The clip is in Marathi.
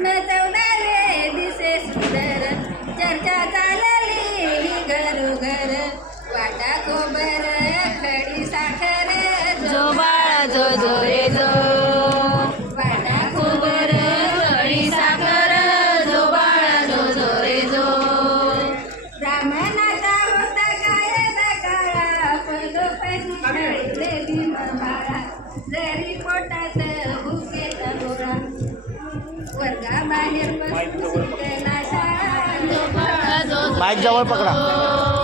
न चौदाले दिसे सुंदर चर्चा चालली घरोघर वाटा खोबर खडी साखर जो बाळा जो जो रे जो वाटा खोबर खडी साखर जो बाळा जो जो रे जो ब्राह्मणाचा होता कायदा काळा पदोपदी खेळले भीम बाळा जरी पोटात भुकेत गोळा वर्गाबाहेर बसून शिकला शाळा जो बाळा जो जो माईक जवळ पकडा.